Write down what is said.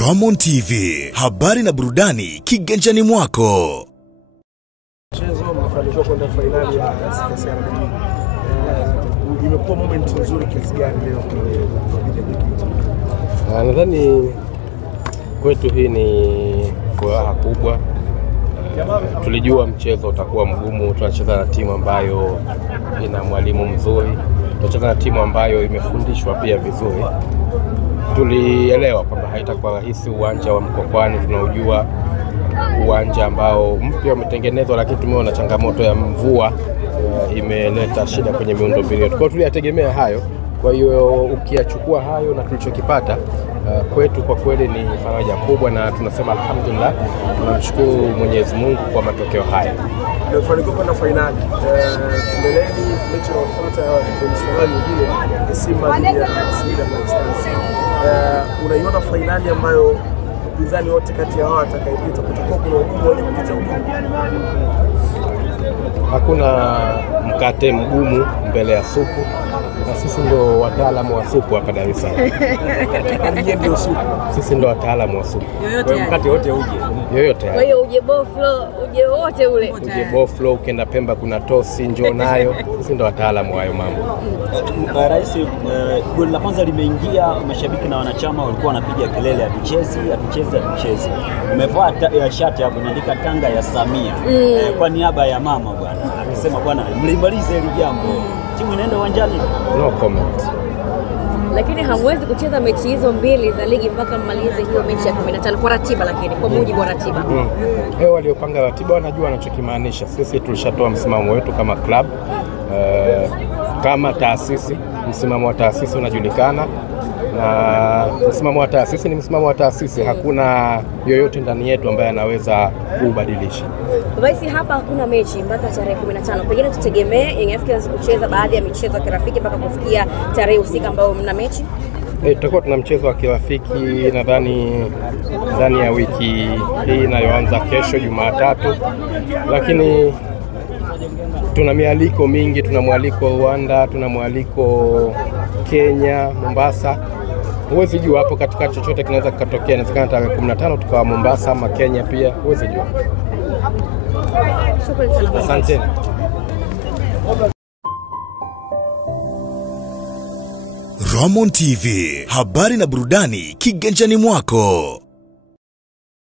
Ramon TV, habari na burudani kiganjani mwako. Mchezo mnafanikiwa kwenda finali ya CRDB. Imekuwa moment nzuri kiasi gani leo kwa nadhani kwetu hii ni furaha kubwa. Tulijua mchezo utakuwa mgumu. Tunacheza na timu ambayo ina mwalimu mzuri, tunacheza na timu ambayo imefundishwa pia vizuri. Tulielewa kwamba haitakuwa rahisi. Uwanja wa Mkokwani tunaujua, uwanja ambao mpya umetengenezwa, lakini tumeona changamoto ya mvua imeleta shida kwenye miundombinu yetu. Kwa tuliyategemea hayo. Kwa hiyo ukiachukua hayo na tulichokipata, kwetu kwa kweli ni faraja kubwa, na tunasema alhamdulillah, tunamshukuru Mwenyezi Mungu kwa matokeo haya. Tunafanikiwa kwenda finali. Mbeleni mechi inayofuata ya finali nyingine Simba dhidi ya Singida Black Stars. Unaiona finali ambayo mpinzani wote kati ya hao atakayepita kutakuwa kuna ugumu wale kupita ugumu? Hakuna mkate mgumu mbele ya supu, na sisi ndo wataalamu wa supu hapa Dar es Salaam. Ndio supu. Sisi ndo wataalamu wa supu. Mkate wote uje. Yoyote. Kwa hiyo uje boflo, uje wote ule. Uje boflo, ukienda Pemba kuna tosi, njoo nayo. Sisi ndo wataalamu wa hayo mambo. Rais, goli la kwanza limeingia, mashabiki na wanachama walikuwa wanapiga kelele hatuchezi. Umevaa shati hapo imeandika Tanga ya Samia. Kwa niaba ya mama bwana. Akisema bwana mlimalize hili jambo. Timu inaenda uwanjani. No comment. Lakini hamwezi kucheza mechi hizo mbili za ligi mpaka mmalize hiyo mechi ya 15 kwa ratiba, lakini kwa mujibu wa ratiba. Hao waliopanga ratiba wanajua wanachokimaanisha. Sisi tulishatoa msimamo wetu kama club, kama taasisi. Msimamo wa taasisi unajulikana, na msimamo wa taasisi ni msimamo wa taasisi. Hakuna yoyote ndani yetu ambaye anaweza kubadilisha. Basi hapa hakuna mechi mpaka tarehe 15. Pengine tutegemee Young Africans kucheza baadhi ya michezo ya kirafiki mpaka kufikia tarehe husika ambayo mna mechi. Tutakuwa tuna mchezo wa kirafiki nadhani ndani ya wiki hii inayoanza kesho Jumatatu, lakini tuna mialiko mingi. Tuna mwaliko Rwanda, tuna mwaliko Kenya, Mombasa. Huwezi jua hapo katikati chochote kinaweza kikatokea. Inawezekana tarehe 15 tukawa Mombasa ama Kenya pia, huwezi jua. Shukrani sana. Asante. Ramon TV, habari na burudani kiganjani mwako.